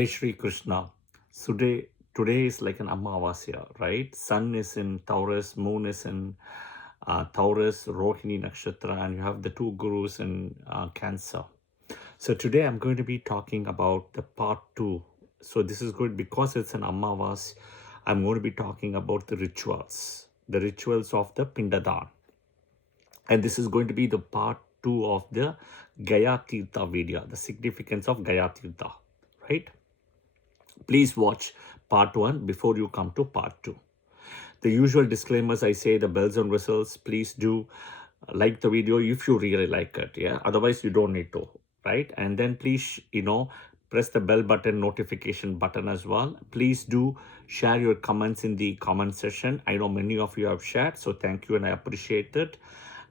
Hey Shri Krishna. Today is like an Amavasya, right? Sun is in Taurus, Moon is in Taurus, Rohini Nakshatra, and you have the two gurus in Cancer. So today I'm going to be talking about the part two. So this is good because it's an Amavas. I'm going to be talking about the rituals of the Pinda daan. And this is going to be the part two of the Gaya Teertha video, the significance of Gaya Teertha, right? Please watch part 1 before you come to part 2. The usual disclaimers I say, the bells and whistles, please do like the video if you really like it. Yeah, otherwise you don't need to, right? And then please, press the bell button, notification button as well. Please do share your comments in the comment section. I know many of you have shared, so thank you and I appreciate it.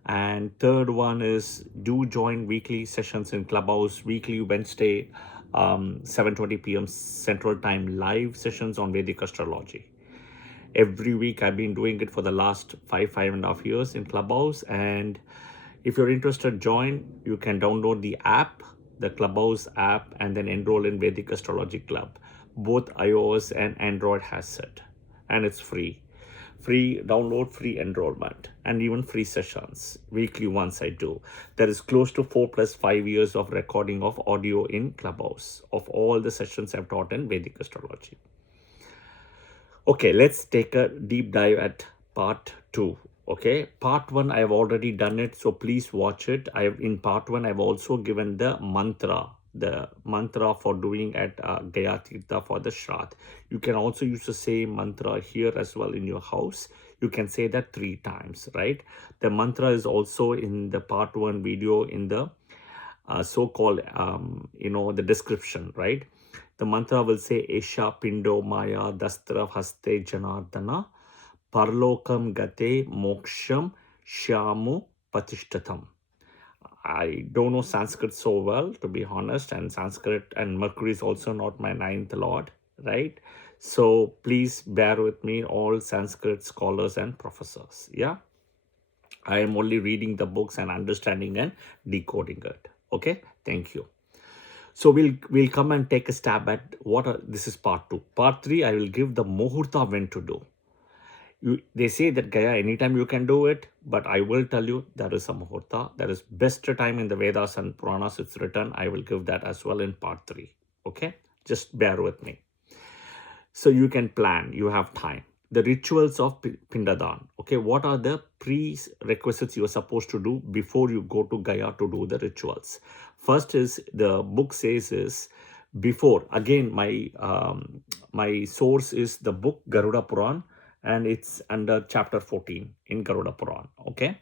And third one is, do join weekly sessions in Clubhouse, weekly Wednesday 7:20 p.m. Central Time live sessions on Vedic astrology. Every week I've been doing it for the last five and a half years in Clubhouse. And if you're interested, join. You can download the app, the Clubhouse app, and then enroll in Vedic Astrology Club. Both iOS and Android has it, and it's free. Free download, free enrollment, and even free sessions weekly once I do. There is close to 4 plus 5 years of recording of audio in Clubhouse of all the sessions I've taught in Vedic astrology. Okay, let's take a deep dive at part 2. Okay, part 1 I've already done it, so please watch it. In part 1 I've also given the mantra for doing at Gaya Teertha for the Shraddh. You can also use the same mantra here as well in your house. You can say that 3 times, right? The mantra is also in the part 1 video in the so-called, the description, right? The mantra will say, ESHA, PINDO, Maya, DASTRATAV, HASTE, JANARDANAH, PARLOKAM, Gate, MOKSHAM, KSHAYMU, PATISHTHATAAM. I don't know Sanskrit so well, to be honest, and Sanskrit and Mercury is also not my ninth lord, right? So please bear with me, all Sanskrit scholars and professors. Yeah, I am only reading the books and understanding and decoding it. Okay, thank you. So we'll come and take a stab at this is part 2. Part 3, I will give the muhurta when to do. They say that Gaya, anytime you can do it, but I will tell you there is a muhurta. There is best time in the Vedas and Puranas, it's written. I will give that as well in part 3. Okay, just bear with me. So you can plan, you have time. The rituals of Pinda daan. Okay, what are the prerequisites you are supposed to do before you go to Gaya to do the rituals? First is, the book says is, before, again, my source is the book Garuda Puran, and it's under chapter 14 in Garuda Puran. Okay,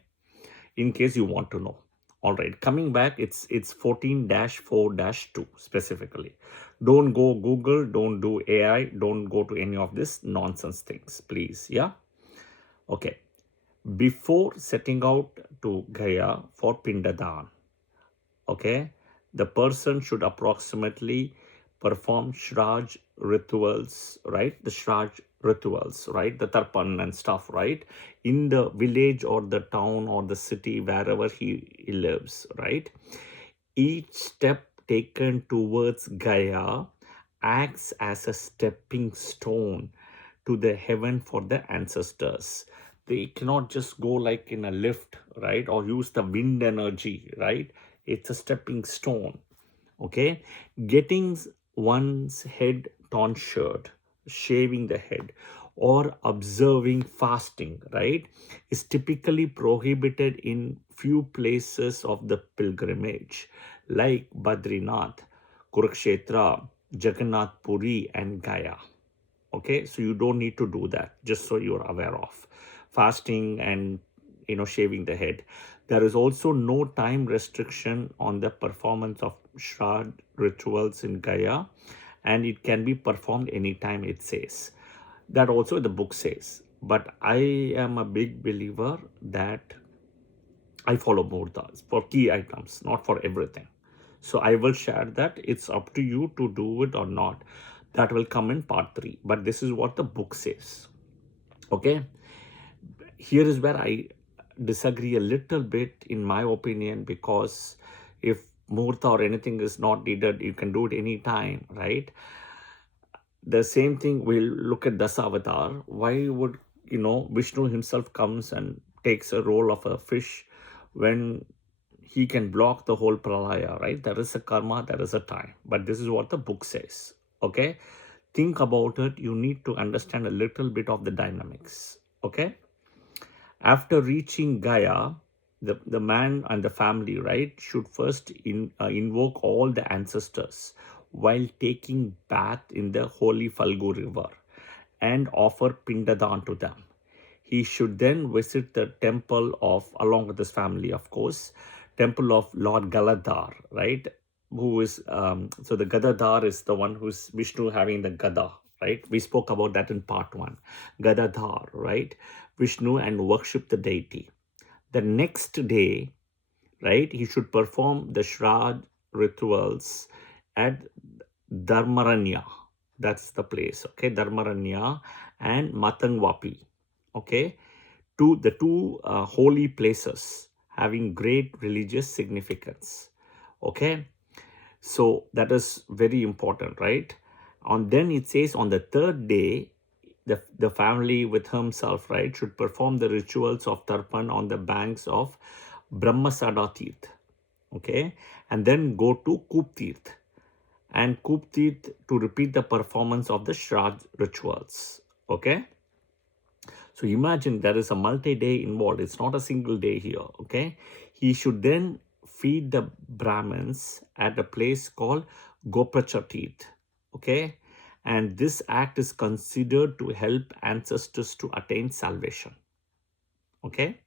in case you want to know. All right, coming back, it's 14-4-2 specifically. Don't go Google, don't do AI, don't go to any of this nonsense things, please. Yeah, okay. Before setting out to Gaya for Pinda daan, okay, the person should approximately perform Shraddh rituals, right? The Shraddh rituals, right? The Tarpan and stuff, right? In the village or the town or the city, wherever he lives, right? Each step taken towards Gaya acts as a stepping stone to the heaven for the ancestors. They cannot just go like in a lift, right? Or use the wind energy, right? It's a stepping stone. Okay, getting one's head tonsured, shaving the head, or observing fasting, right, is typically prohibited in few places of the pilgrimage like Badrinath, Kurukshetra, Jagannath Puri, and Gaya. Okay, so you don't need to do that, just so you're aware of fasting and shaving the head. There is also no time restriction on the performance of Shraddh rituals in Gaya, and it can be performed anytime, it says. That also the book says. But I am a big believer that I follow muhurtas for key items, not for everything. So I will share that. It's up to you to do it or not. That will come in part 3. But this is what the book says. Okay. Here is where I disagree a little bit, in my opinion, because if muhurta or anything is not needed, you can do it anytime, right? The same thing, we'll look at Dasavatar. Why would, Vishnu himself comes and takes a role of a fish when he can block the whole pralaya, right? There is a karma, there is a time. But this is what the book says, okay? Think about it. You need to understand a little bit of the dynamics, okay? After reaching Gaya, the man and the family, right, should first invoke all the ancestors while taking bath in the holy Falgu river and offer Pinda daan to them. He should then visit the temple of, along with his family, of course, temple of Lord Galadhar, right? Who is, so the Gadadhar is the one who's Vishnu having the Gada, right? We spoke about that in part 1. Gadadhar, right? Vishnu, and worship the deity. The next day, right, he should perform the Shraddha rituals at Dharmaranya. That's the place, okay? Dharmaranya and Matangwapi, okay? The two holy places having great religious significance, okay? So that is very important, right? Then it says on the third day, the family with himself, right, should perform the rituals of Tarpan on the banks of Brahmasada Tirth, okay? And then go to Kup Tirth and Kup Tirth to repeat the performance of the Shraddha rituals, okay? So imagine there is a multi-day involved. It's not a single day here, okay? He should then feed the Brahmins at a place called Goprachatit, okay? And this act is considered to help ancestors to attain salvation, okay?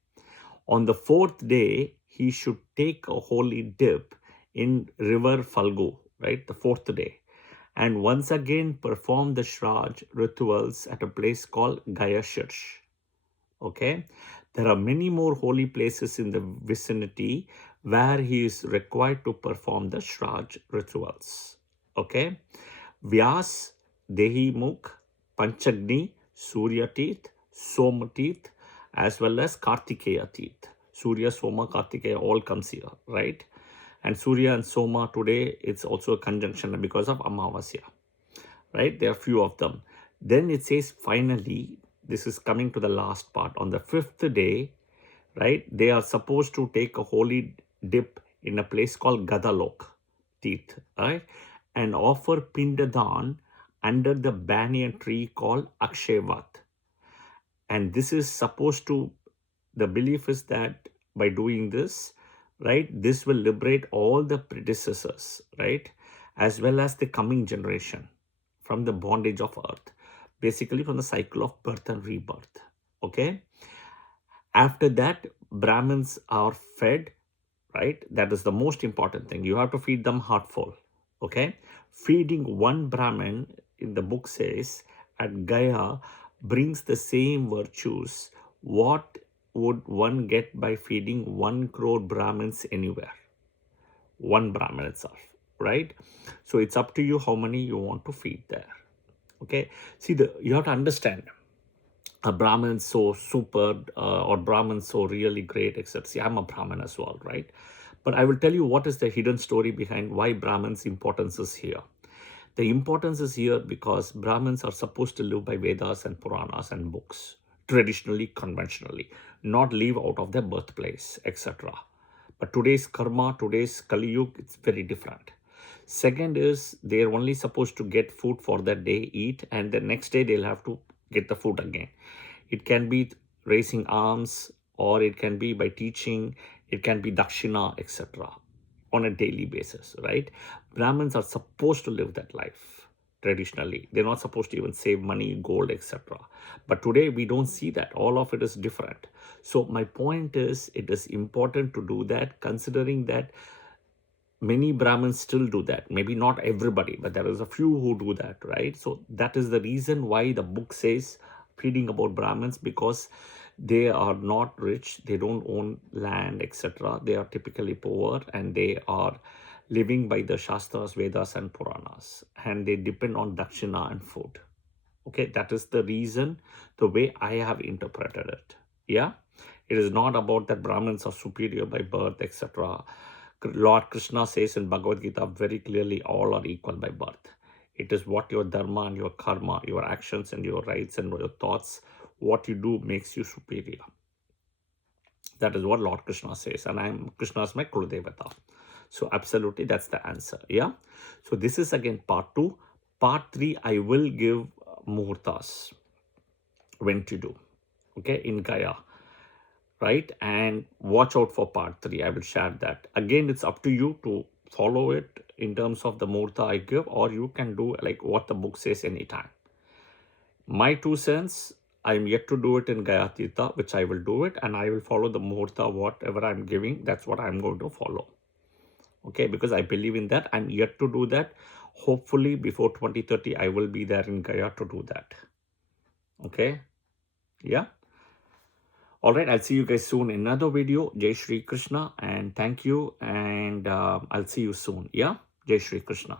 On the fourth day, he should take a holy dip in river Falgu, right? The fourth day. And once again perform the Shraddha rituals at a place called Gaya. Okay, there are many more holy places in the vicinity where he is required to perform the Shraddha rituals. Okay, Vyas, Dehimukh, Panchagni, Surya Tirth, Soma Tirth, as well as Kartikeya Tirth. Surya, Soma, Kartikeya all comes here, right? And Surya and Soma today, it's also a conjunction because of Amavasya, right? There are few of them. Then it says finally, this is coming to the last part. On the fifth day, right, they are supposed to take a holy dip in a place called Gadalok Teeth, right, and offer Pinda daan under the banyan tree called Akshevat. And this is supposed to, the belief is that by doing this, right, this will liberate all the predecessors, right, as well as the coming generation from the bondage of earth, basically from the cycle of birth and rebirth, okay? After that, Brahmins are fed, right? That is the most important thing. You have to feed them heartful, okay? Feeding one Brahmin, in the book says, at Gaya brings the same virtues what would one get by feeding 1 crore Brahmins anywhere. One Brahmin itself, right? So it's up to you how many you want to feed there. Okay, see, you have to understand a Brahmin so super or Brahmin so really great, etc. See, I'm a Brahmin as well, right? But I will tell you what is the hidden story behind why Brahmin's importance is here. The importance is here because Brahmins are supposed to live by Vedas and Puranas and books, traditionally, conventionally, not live out of their birthplace, etc. But today's karma, today's Kali Yuga, it's very different. Second is they're only supposed to get food for that day, eat, and the next day they'll have to get the food again. It can be raising alms, or it can be by teaching, it can be dakshina, etc. on a daily basis, right? Brahmins are supposed to live that life traditionally. They're not supposed to even save money, gold, etc. But today we don't see that. All of it is different. So my point is, it is important to do that, considering that many Brahmins still do that. Maybe not everybody, but there is a few who do that, right? So that is the reason why the book says feeding about Brahmins, because they are not rich, they don't own land, etc. They are typically poor, and they are living by the Shastras, Vedas and Puranas, and they depend on dakshina and food. Okay, that is the reason, the way I have interpreted it. Yeah, it is not about that Brahmins are superior by birth, etc. Lord Krishna says in Bhagavad Gita very clearly, all are equal by birth. It is what your dharma and your karma, your actions and your rights and your thoughts, what you do makes you superior. That is what Lord Krishna says, and Krishna's my Kuludevata. So absolutely, that's the answer. Yeah. So this is again part 2. Part 3, I will give muhurtas when to do. Okay, in Gaya, right? And watch out for part 3. I will share that. Again, it's up to you to follow it in terms of the muhurta I give, or you can do like what the book says anytime. My 2 cents, I'm yet to do it in Gaya Teertha, which I will do it, and I will follow the muhurta, whatever I'm giving, that's what I'm going to follow. Okay, because I believe in that. I'm yet to do that. Hopefully before 2030, I will be there in Gaya to do that. Okay, yeah. All right, I'll see you guys soon in another video. Jai Shri Krishna, and thank you, and I'll see you soon. Yeah, Jai Shri Krishna.